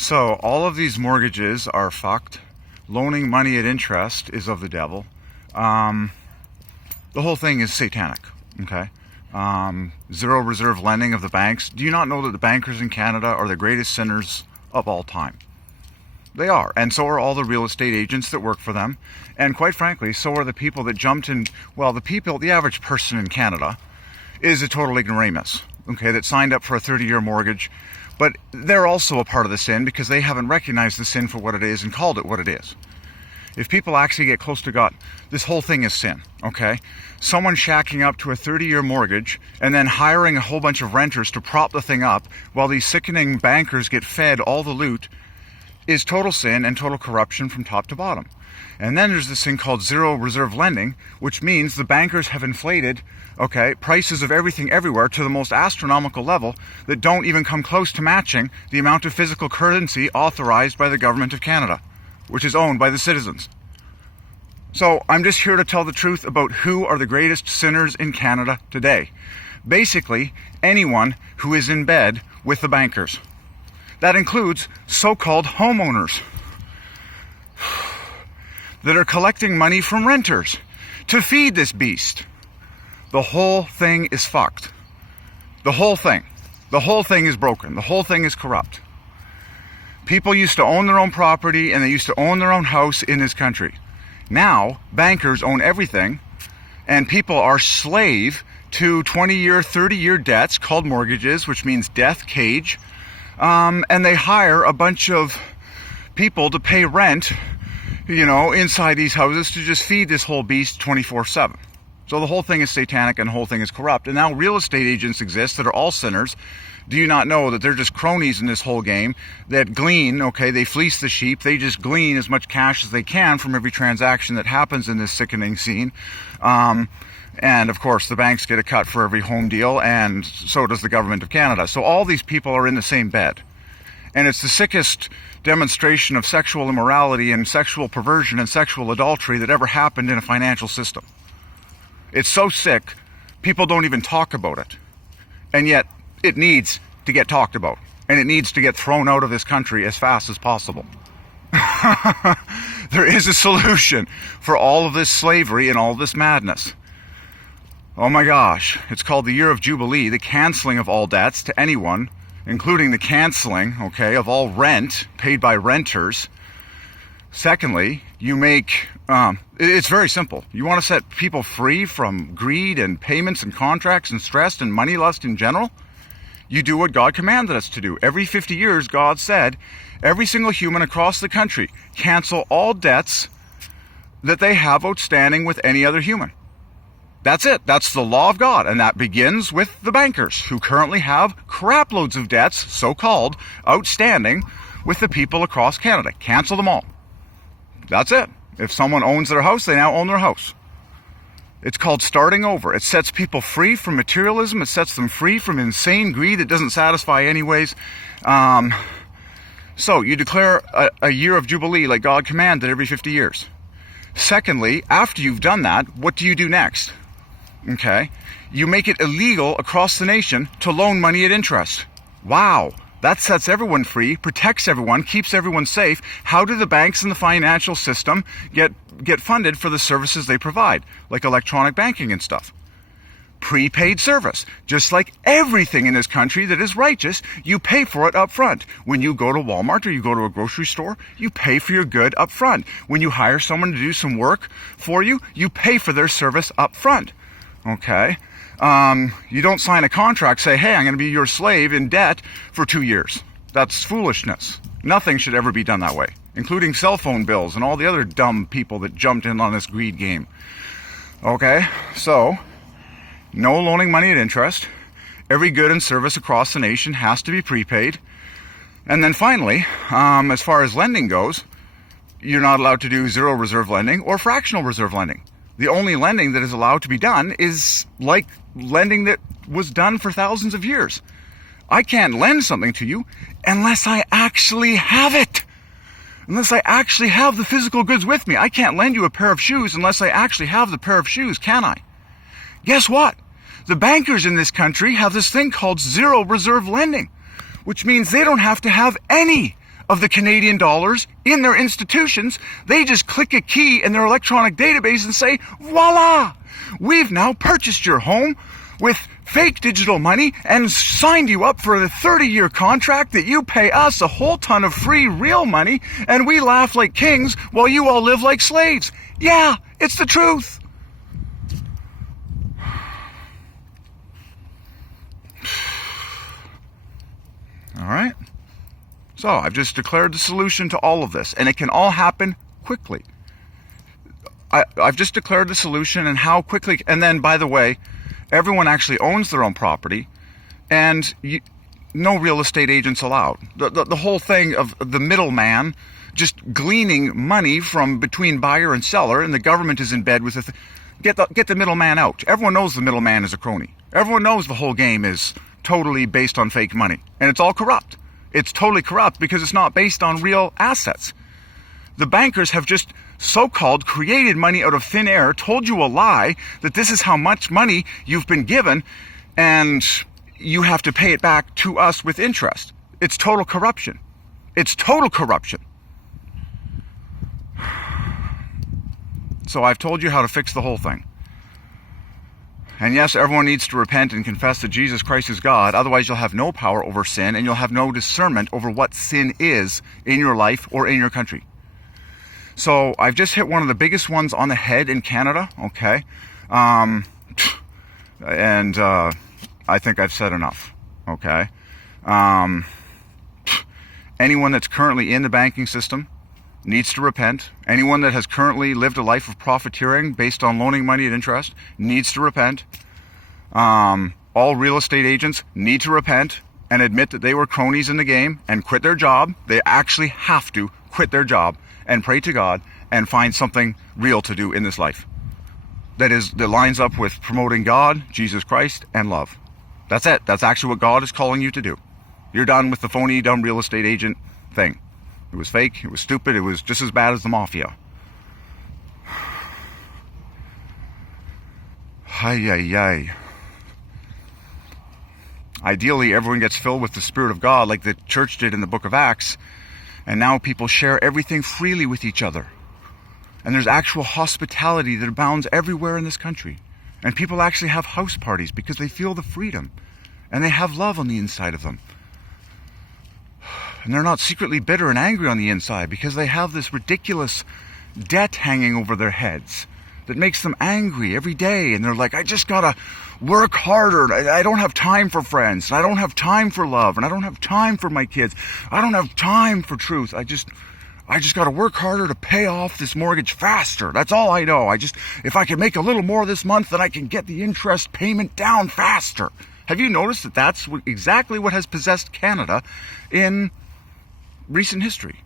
So all of these mortgages are fucked. Loaning money at interest is of the devil. The whole thing is satanic, okay? Zero reserve lending of the banks. Do you not know that the bankers in Canada are the greatest sinners of all time? They are. And so are all the real estate agents that work for them. And quite frankly, so are the people that jumped in. Well, the average person in Canada is a total ignoramus, okay, that signed up for a 30-year mortgage. But they're also a part of the sin because they haven't recognized the sin for what it is and called it what it is. If people actually get close to God, this whole thing is sin, okay? Someone shacking up to a 30-year mortgage and then hiring a whole bunch of renters to prop the thing up while these sickening bankers get fed all the loot is total sin and total corruption from top to bottom. And then there's this thing called zero reserve lending, which means the bankers have inflated, okay, prices of everything everywhere to the most astronomical level that don't even come close to matching the amount of physical currency authorized by the government of Canada, which is owned by the citizens. So I'm just here to tell the truth about who are the greatest sinners in Canada today. Basically, anyone who is in bed with the bankers. That includes so-called homeowners that are collecting money from renters to feed this beast. The whole thing is fucked. The whole thing. The whole thing is broken. The whole thing is corrupt. People used to own their own property and they used to own their own house in this country. Now, bankers own everything and people are slave to 20-year, 30-year debts called mortgages, which means death cage. And they hire a bunch of people to pay rent, inside these houses to just feed this whole beast 24/7. So the whole thing is satanic and the whole thing is corrupt. And now real estate agents exist that are all sinners. Do you not know that they're just cronies in this whole game that glean, okay, they fleece the sheep. They just glean as much cash as they can from every transaction that happens in this sickening scene. And of course, the banks get a cut for every home deal, and so does the government of Canada. So all these people are in the same bed. And it's the sickest demonstration of sexual immorality and sexual perversion and sexual adultery that ever happened in a financial system. It's so sick, people don't even talk about it. And yet, it needs to get talked about. And it needs to get thrown out of this country as fast as possible. There is a solution for all of this slavery and all of this madness. Oh my gosh, it's called the Year of Jubilee, the canceling of all debts to anyone, including the canceling, okay, of all rent paid by renters. Secondly, you make, it's very simple. You want to set people free from greed and payments and contracts and stress and money lust in general? You do what God commanded us to do. Every 50 years, God said, every single human across the country, cancel all debts that they have outstanding with any other human. That's it. That's the law of God. And that begins with the bankers who currently have crap loads of debts, so-called, outstanding with the people across Canada. Cancel them all. That's it. If someone owns their house, they now own their house. It's called starting over. It sets people free from materialism. It sets them free from insane greed that doesn't satisfy anyways. So you declare a year of Jubilee like God commanded every 50 years. Secondly, after you've done that, what do you do next? Okay, you make it illegal across the nation to loan money at interest. Wow, that sets everyone free, protects everyone, keeps everyone safe. How do the banks and the financial system get funded for the services they provide, like electronic banking and stuff? Prepaid service. Just like everything in this country that is righteous, you pay for it up front. When you go to Walmart or you go to a grocery store, you pay for your good up front. When you hire someone to do some work for you, you pay for their service up front. Okay? You don't sign a contract, say, hey, I'm going to be your slave in debt for 2 years. That's foolishness. Nothing should ever be done that way, including cell phone bills and all the other dumb people that jumped in on this greed game. Okay? So, no loaning money at interest. Every good and service across the nation has to be prepaid. And then finally, as far as lending goes, you're not allowed to do zero reserve lending or fractional reserve lending. The only lending that is allowed to be done is like lending that was done for thousands of years. I can't lend something to you unless I actually have it. Unless I actually have the physical goods with me. I can't lend you a pair of shoes unless I actually have the pair of shoes, can I? Guess what? The bankers in this country have this thing called zero reserve lending, which means they don't have to have any of the Canadian dollars in their institutions. They just click a key in their electronic database and say, voila, we've now purchased your home with fake digital money and signed you up for the 30-year contract that you pay us a whole ton of free real money, and we laugh like kings while you all live like slaves. Yeah, it's the truth. All right? So I've just declared the solution to all of this, and it can all happen quickly. I've just declared the solution and how quickly, and then, by the way, everyone actually owns their own property, and no real estate agents allowed. The whole thing of the middleman just gleaning money from between buyer and seller, and the government is in bed with it. Get the middleman out. Everyone knows the middleman is a crony. Everyone knows the whole game is totally based on fake money, and it's all corrupt. It's totally corrupt because it's not based on real assets. The bankers have just so-called created money out of thin air, told you a lie that this is how much money you've been given, and you have to pay it back to us with interest. It's total corruption. It's total corruption. So I've told you how to fix the whole thing. And yes, everyone needs to repent and confess that Jesus Christ is God. Otherwise, you'll have no power over sin, and you'll have no discernment over what sin is in your life or in your country. So I've just hit one of the biggest ones on the head in Canada, okay? I think I've said enough, okay? Anyone that's currently in the banking system needs to repent. Anyone that has currently lived a life of profiteering based on loaning money at interest needs to repent. All real estate agents need to repent and admit that they were cronies in the game and quit their job. They actually have to quit their job and pray to God and find something real to do in this life that lines up with promoting God, Jesus Christ, and love. That's it. That's actually what God is calling you to do. You're done with the phony, dumb real estate agent thing. It was fake, it was stupid, it was just as bad as the mafia. Ay. Ideally, everyone gets filled with the Spirit of God like the church did in the book of Acts, and now people share everything freely with each other. And there's actual hospitality that abounds everywhere in this country. And people actually have house parties because they feel the freedom, and they have love on the inside of them. And they're not secretly bitter and angry on the inside because they have this ridiculous debt hanging over their heads that makes them angry every day. And they're like, I just gotta work harder. I don't have time for friends. I don't have time for love. And I don't have time for my kids. I don't have time for truth. I just gotta work harder to pay off this mortgage faster. That's all I know. If I can make a little more this month, then I can get the interest payment down faster. Have you noticed that that's exactly what has possessed Canada in recent history?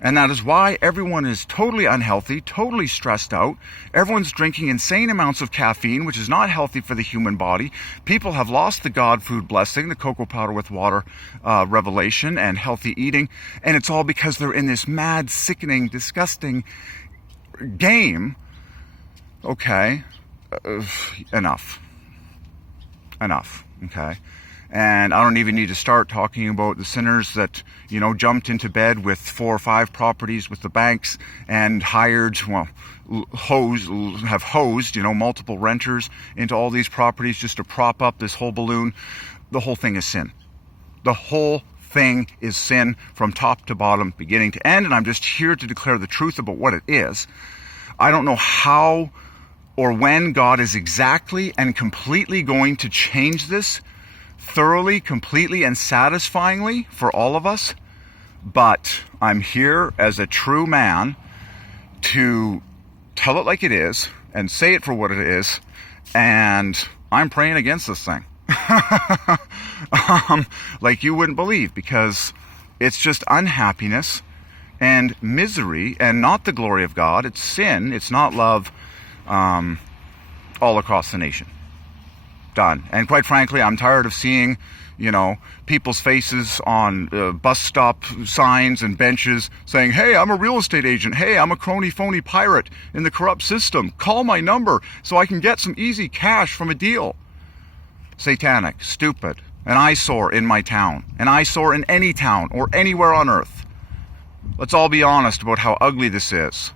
And that is why everyone is totally unhealthy, totally stressed out. Everyone's drinking insane amounts of caffeine, which is not healthy for the human body. People have lost the God food blessing, the cocoa powder with water revelation and healthy eating. And it's all because they're in this mad, sickening, disgusting game. Okay, enough, okay? And I don't even need to start talking about the sinners that, jumped into bed with 4 or 5 properties with the banks and hired, hosed, multiple renters into all these properties just to prop up this whole balloon. The whole thing is sin. The whole thing is sin from top to bottom, beginning to end. And I'm just here to declare the truth about what it is. I don't know how or when God is exactly and completely going to change this thoroughly, completely, and satisfyingly for all of us. But I'm here as a true man to tell it like it is and say it for what it is. And I'm praying against this thing. Like you wouldn't believe, because it's just unhappiness and misery and not the glory of God. It's sin. It's not love all across the nation. Done. And quite frankly, I'm tired of seeing, people's faces on bus stop signs and benches saying, hey, I'm a real estate agent. Hey, I'm a crony phony pirate in the corrupt system. Call my number so I can get some easy cash from a deal. Satanic, stupid, an eyesore in my town, an eyesore in any town or anywhere on earth. Let's all be honest about how ugly this is.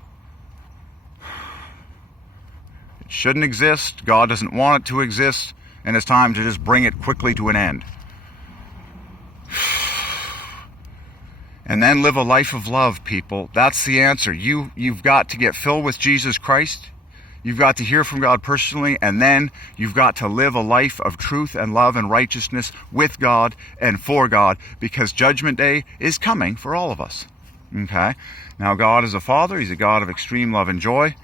It shouldn't exist. God doesn't want it to exist, and it's time to just bring it quickly to an end. And then live a life of love, people. That's the answer. You've got to get filled with Jesus Christ. You've got to hear from God personally, and then you've got to live a life of truth and love and righteousness with God and for God, because Judgment Day is coming for all of us. Okay? Now, God is a Father. He's a God of extreme love and joy.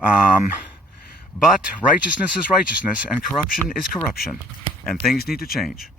But righteousness is righteousness, and corruption is corruption. And things need to change.